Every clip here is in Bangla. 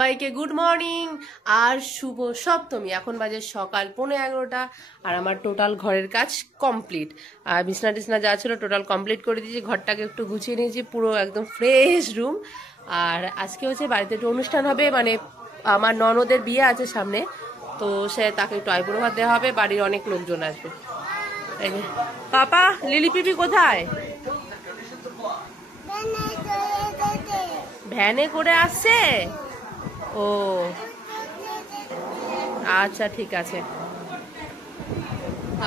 সবাইকে গুড মর্নিং আর শুভ সপ্তমী। এখন বাজে সকাল 11:15 আর আমার টোটাল ঘরের কাজ কমপ্লিট। আর বিছনা টিছনা যা ছিল টোটাল কমপ্লিট করে দিয়েছি, ঘরটাকে একটু গুছিয়ে নিয়েছি, পুরো একদম ফ্রেশ রুম। আর আজকে হচ্ছে বাড়িতে একটু অনুষ্ঠান হবে, মানে আমার ননদের বিয়ে আছে সামনে, তো তাকে একটু আইবুড়ো ভাত দেওয়া হবে, বাড়ির অনেক লোকজন আসবে। পাপা লিলি পিপি কোথায়? ভ্যানে করে আসছে। ও আচ্ছা ঠিক আছে।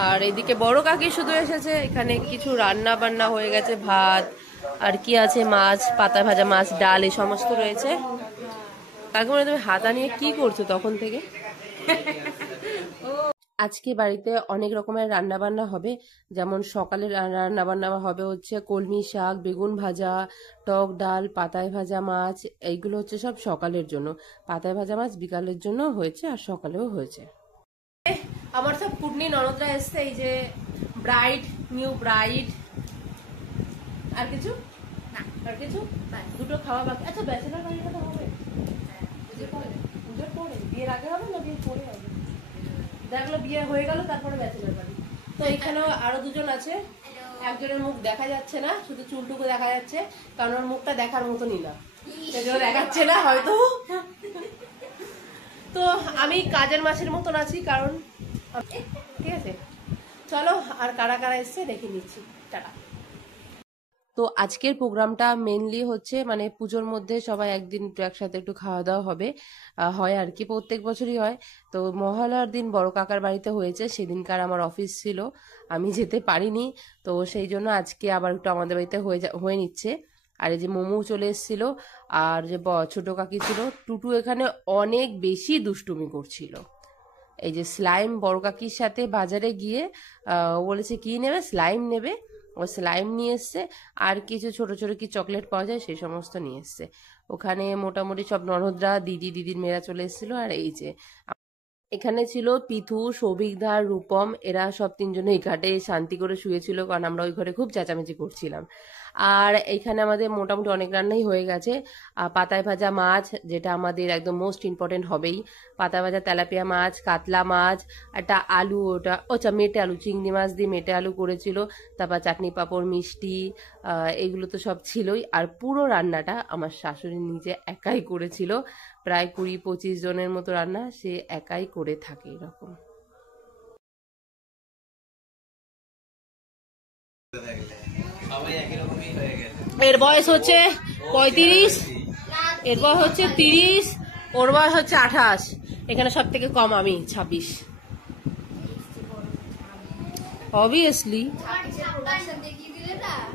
আর এদিকে বড় কাকি শুধু এসেছে, এখানে কিছু রান্না বান্না হয়ে গেছে, ভাত আর কি আছে, মাছ, পাতা ভাজা মাছ, ডাল, এই সমস্ত রয়েছে। কাকিমা তুমি হাতা নিয়ে কি করছো তখন থেকে? আজকে বাড়িতে অনেক রকমের রান্না বান্না হবে, যেমন সকালে রান্না বান্না হবে হচ্ছে কলমি শাক, বেগুন ভাজা, টক ডাল, পাতায় ভাজা মাছ। এইগুলো হচ্ছে সব সকালের জন্য। পাতায় ভাজা মাছ বিকালের জন্য হয়েছে আর সকালেও হয়েছে। আমার সব কুটনি ননদরা এসছে, এই যে ব্রাইড, নিউ ব্রাইড। আর কিছু না, আর কিছু দুটো খাওয়া বাকি। আচ্ছা ব্যাচেলার বাড়িটা তো হবে পুজোর পরে, বিয়ের আগে হবে না বিয়ের পরে হবে? দেখলো বিয়ে হয়ে গেল তারপরে ব্যাচেলার বাড়ি। তো এখানেও আরো দুজন আছে, একজনের মুখ দেখা যাচ্ছে না, শুধু চুলটুকু দেখা যাচ্ছে, কারণ ওর মুখটা দেখার মতনই না, সেজন্য দেখাচ্ছে না হয়তো। তো আমি কাজের মাসের মতন আছি, কারণ ঠিক আছে। চলো আর কারা কারা এসছে দেখে নিচ্ছি। টাটা। তো আজকের প্রোগ্রামটা মেনলি হচ্ছে মানে পুজোর মধ্যে সবাই একদিন একটু একসাথে একটু খাওয়া দাওয়া হবে, হয় আর কি, প্রত্যেক বছরই হয়। তো মহালয়ার দিন বড় কাকার বাড়িতে হয়েছে, সেদিনকার আমার অফিস ছিল, আমি যেতে পারিনি। তো সেই জন্য আজকে আবার একটু আমাদের বাড়িতে হয়ে নিচ্ছে। আর এই যে মোমো চলে এসেছিল, আর যে ছোট কাকি ছিল টুটু, এখানে অনেক বেশি দুষ্টুমি করছিল। এই যে স্লাইম বড় কাকির সাথে বাজারে গিয়ে ও বলেছে কি নেবে, স্লাইম নেবে, ও স্লাইম নিয়ে এসছে, আর কিছু ছোট ছোট কি চকলেট পাওয়া যায় সেই সমস্ত নিয়ে এসছে। ওখানে মোটামুটি সব ননদরা, দিদির মেয়েরা চলে এসেছিল। আর এই যে এখানে ছিল পিথু, সৌভিকদার, রূপম, এরা সব তিনজনে এই ঘাটে শান্তি করে শুয়েছিল, কারণ আমরা ওই ঘরে খুব চেঁচামেচি করছিলাম। আর এখানে আমাদের মোটামুটি অনেক রান্নাই হয়ে গেছে। পাতায় ভাজা মাছ, যেটা আমাদের একদম মোস্ট ইম্পর্টেন্ট হবেই, পাতায় ভাজা তেলাপিয়া মাছ, কাতলা মাছ, একটা আলু, ওটা মেটে আলু, চিংড়ি মাছ দিয়ে মেটে আলু করেছিল, তারপর চাটনি পাঁপড়, মিষ্টি, এগুলো তো সব ছিলই। আর পুরো রান্নাটা আমার শাশুড়ি নিজে একাই করেছিল, প্রায় 20-25 জনের মতো রান্না সে একাই করে থাকে এরকম। এর বয়স হচ্ছে 35, এর বয়স হচ্ছে 30, ওর বয়স হচ্ছে 28, এখানে সব থেকে কম আমি 26। অবভিয়াসলি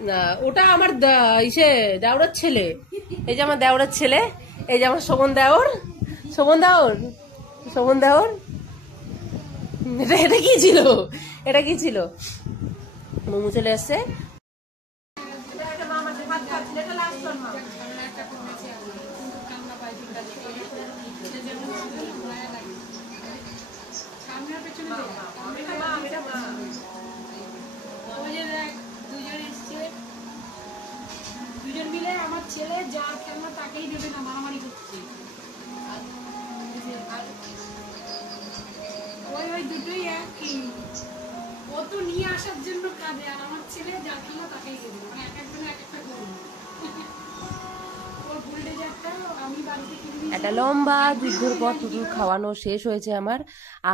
না, ওটা আমার দেওরের ছেলে। এই যে আমার দেওরের ছেলে, এই যে আমার শোভন দেওর, এটা কি ছিল, এটা কি ছিল? মোমো চলে আসছে। দুজন মিলে আমার ছেলে যা খেলনা তাকেই দেবে না, মারামারি করছে। ওই দুটোই একই, ও তো নিয়ে আসার জন্য কাঁদে, আর আমার ছেলে যা খেলনা তাকেই দেবে, মানে এক একজন এক একটা করবে। একটা লম্বা যুদ্ধের পর টুটুর খাওয়ানো শেষ হয়েছে আমার।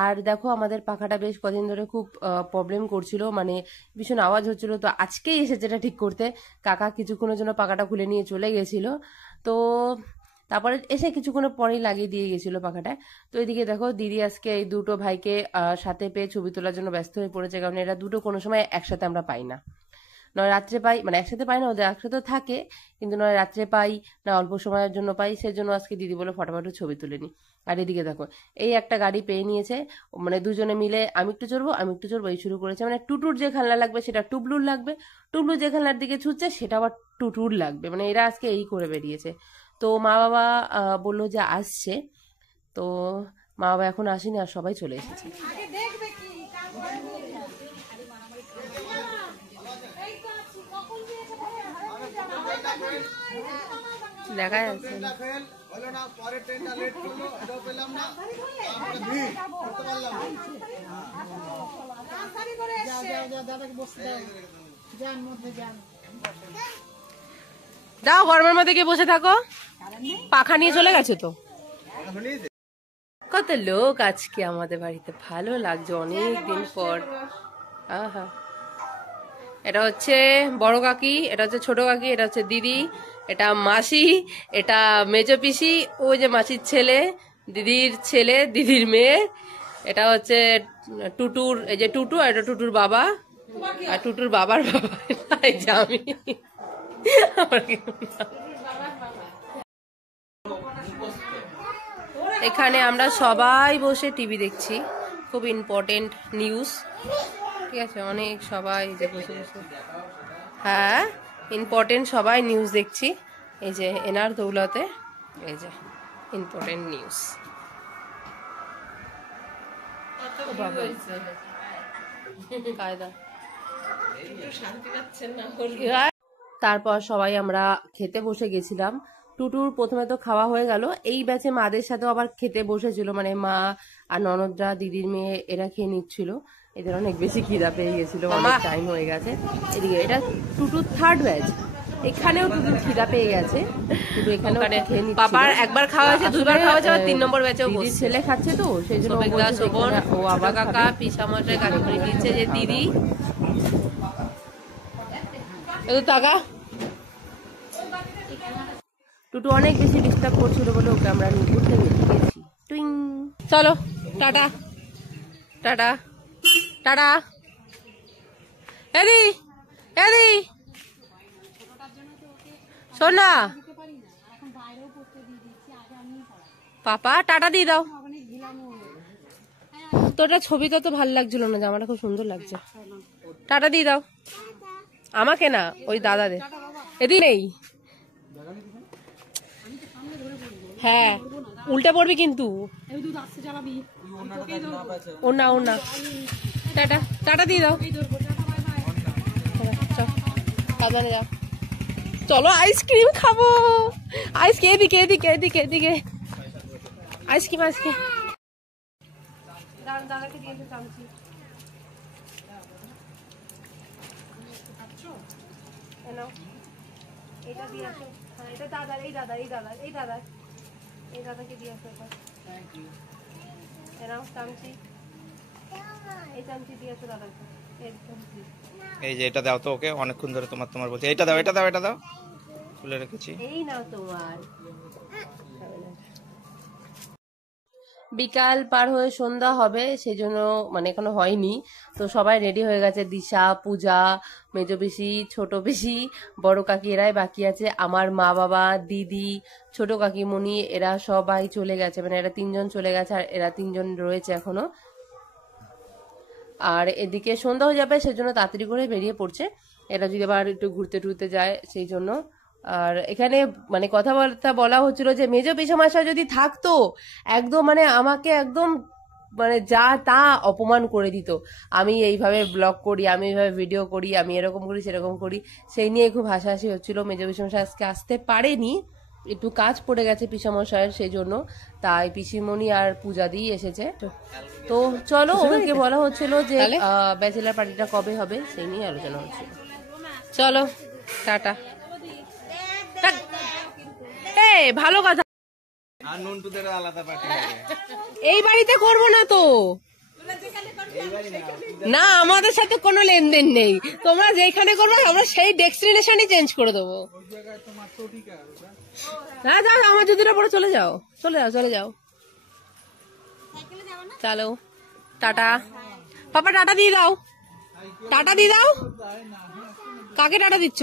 আর দেখো আমাদের পাখাটা বেশ কদিন ধরে খুব প্রবলেম করছিল, মানে ভীষণ আওয়াজ হচ্ছিল। তো আজকেই এসেছে এটা ঠিক করতে, কাকা কিছুক্ষণের জন্য পাখাটা খুলে নিয়ে চলে গেছিল। তো তারপরে এসে কিছুক্ষণের পরেই লাগিয়ে দিয়ে গেছিল পাখাটা। তো এদিকে দেখো দিদি আজকে এই দুটো ভাইকে সাথে পেয়ে ছবি তোলার জন্য ব্যস্ত হয়ে পড়েছে, কারণ এরা দুটো কোনো সময় একসাথে আমরা পাই না, নয় রাত্রে পাই, মানে একসাথে পাই না, ওদের একসাথে থাকে কিন্তু নয় রাত্রে পাই, না অল্প সময়ের জন্য পাই। সেজন্য আজকে দিদি বলে ফটাফট ছবি তুলে নি। আর এদিকে দেখো এই একটা গাড়ি পেয়ে নিয়েছে, মানে দুজনে মিলে আমি একটু চড়বো এই শুরু করেছে। মানে টুটুর যে খেলনা লাগবে সেটা টুবলুর লাগবে, টুবলু যে খেলনার দিকে ছুটছে সেটা আবার টুটুর লাগবে, মানে এরা আজকে এই করে বেরিয়েছে। তো মা বাবা বললো যে আসছে, তো মা বাবা এখন আসেনি, আর সবাই চলে এসেছে। দেখা যাচ্ছে হলো না, পরের ট্রেনটা লেট করলো, এটাও পেলাম না, তারপরে ভিড় করতে পারলাম না। যাও গরমের মধ্যে গিয়ে বসে থাকো, পাখা নিয়ে চলে গেছে তো। কত লোক আজকে আমাদের বাড়িতে, ভালো লাগছে অনেক দিন পর। আহা, এটা হচ্ছে বড় কাকি, এটা হচ্ছে ছোট কাকি, এটা হচ্ছে দিদি, এটা মাসি, এটা মেজো পিসি, ওই যে মাসির ছেলে, দিদির ছেলে, দিদির মেয়ে, এটা হচ্ছে টুটুর, এই যে টুটু, আর এটা টুটুর বাবা, আর টুটুর বাবার বাবা, এই যে আমি। এখানে আমরা সবাই বসে টিভি দেখছি, খুব ইম্পর্টেন্ট নিউজ, ঠিক আছে, অনেক সবাই যে বসে বসে, হ্যাঁ ইম্পর্টেন্ট সবাই নিউজ দেখছি, এই যে এনার দৌলতে, এই যে ইম্পর্টেন্ট নিউজ। তারপর সবাই আমরা খেতে বসে গেছিলাম। টুটুর প্রথমে তো খাওয়া হয়ে গেল, এই ব্যাচে মাদের সাথেও আবার খেতে বসেছিল, মানে মা আর ননদরা, দিদির মেয়ে, এরা খেয়ে নিচ্ছিল, এদের অনেক বেশি খিদা পেয়ে গেছিল, অনেক টাইম হয়ে গেছে। এদিকে এটা টুটুর থার্ড ব্যাচ, এখানেও টুটুর খিদা পেয়ে গেছে, টুটু এখানেও খেয়ে নিচ্ছিল। বাবার একবার খাওয়া হয়েছে, দুবার খাওয়া হয়েছে, আবার 3 নম্বর ব্যাচেও দিদির ছেলে খাচ্ছে, তো সেই জন্য ও আবার কাকা পিসামশাই গাড়ি করে দিচ্ছে, যে দিদি টাকা। টুটু অনেক বেশি ডিস্টার্ব করছিল বলে ওকে আমরা ঘুরতে গেছি। টুইং, চলো টাটা টাটা টাটা। এদি এদি শোন না পাপা, টাটা দিয়ে দাও। তোটা ছবি তো ভালো লাগছিল না, জামাটা খুব সুন্দর লাগছে, টাটা দিয়ে দাও। আমাকে না, ওই দাদাদের। এদি নেই, হ্যাঁ উল্টে পড়বি কিন্তু, ওনা ওনা, টাটা টাটা দিয়ে দাও। যাও, চলো আইসক্রিম খাবো, আইসক্রিম এদিকে এদিকে এদিকে এদিকে, আইসক্রিম আইসক্রিম। দাদাকে দিয়েছে চামচি, এটা দিয়ে আসো, হ্যাঁ এটা দাদার, এই দাদার, এই দাদার, এই দাদার, এই দাদাকে দিয়ে আসো, এটা এনাও চামচি, এই চামচি দিয়ে আসো দাদাকে, এই যে এটা দাও তো ওকে, অনেকক্ষণ ধরে তোমার তোমার বলছে, এটা দাও এটা দাও এটা দাও, খুলে রেখেছি, এই নাও তোমার। বিকাল পার হয়ে সন্ধ্যা হবে, সেই জন্য মানে এখনো হয়নি, তো সবাই রেডি হয়ে গেছে, দিশা, পূজা, মেজো পিসি, ছোট পিসি, বড় কাকি, এরাই বাকি আছে, আমার মা বাবা, দিদি, ছোট কাকিমণি, এরা সবাই চলে গেছে, মানে এরা 3 জন চলে গেছে, আর এরা 3 জন রয়েছে এখনো। আর এদিকে সন্ধ্যা হয়ে যাবে, সেজন্য তাড়াতাড়ি করে বেরিয়ে পড়ছে, এরা যদি আবার একটু ঘুরতে টুরতে যায় সেই জন্য। আর এখানে মানে কথাবার্তা বলা হচ্ছিল যে মেজো পিসেমশাই যদি থাকতো, একদম মানে আমাকে একদম মানে যা তা অপমান করে দিত, আমি এইভাবে ব্লগ করি, আমি এইভাবে ভিডিও করি, আমি এরকম করি সেরকম করি, সেই নিয়ে খুব হাসাহাসি হচ্ছিল। মেজো পিসেমশাই আজকে আসতে পারেনি, একটু কাজ পড়ে গেছে পিসেমশাইয়ের, সেই জন্য, তাই পিসিমণি আর পূজা দিয়ে এসেছে। তো চলো, ওকে বলা হচ্ছিল যে ব্যাচেলার পার্টিটা কবে হবে সেই নিয়ে আলোচনা হচ্ছিল। চলো টাটা। ভালো কথা, আর নন্টুদের আলাদা পার্টি হবে, এই বাড়িতে করবো না তো, না আমাদের সাথে কোনো লেনদেন নেই, তোমরা যেখানে করবো আমরা সেই ডেস্টিনেশনই চেঞ্জ করে দেবো। না যাও, আমার যদি পরে চলে যাও, চলে যাও চলে যাও, চলো টাটা। পাপা টাটা দিয়ে দাও, টাটা দিয়ে দাও। কাকে টাটা দিচ্ছ?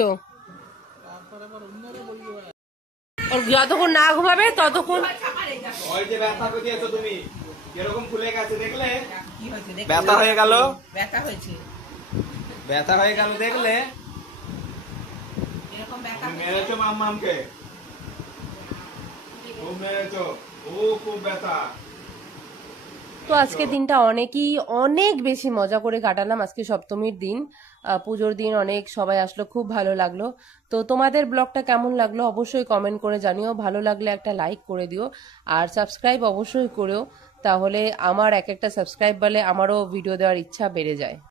যতক্ষণ না ঘুমাবে ততক্ষণ। ওই যে ব্যথা করেছো তুমি, এরকম ফুলে গেছে দেখলে, ব্যথা হয়ে গেল, ব্যথা হয়েছে, ব্যথা হয়ে গেল দেখলে, এরকম ব্যথা মেরেছো মাম্মামকে, খুব মেরেছো, ও খুব ব্যথা। তো আজকে দিনটা অনেক বেশি মজা করে কাটালাম, আজকে সপ্তমীর দিন। পুজোর দিন অনেক সবাই আসলো, খুব ভালো লাগলো। তো তোমাদের ব্লগটা কেমন লাগলো অবশ্যই কমেন্ট করে জানিও, ভালো লাগলে একটা লাইক করে দিও আর সাবস্ক্রাইব অবশ্যই করো, তাহলে আমার এক একটা সাবস্ক্রাইব বাড়লে আমারও ভিডিও দেওয়ার ইচ্ছা বেড়ে যায়।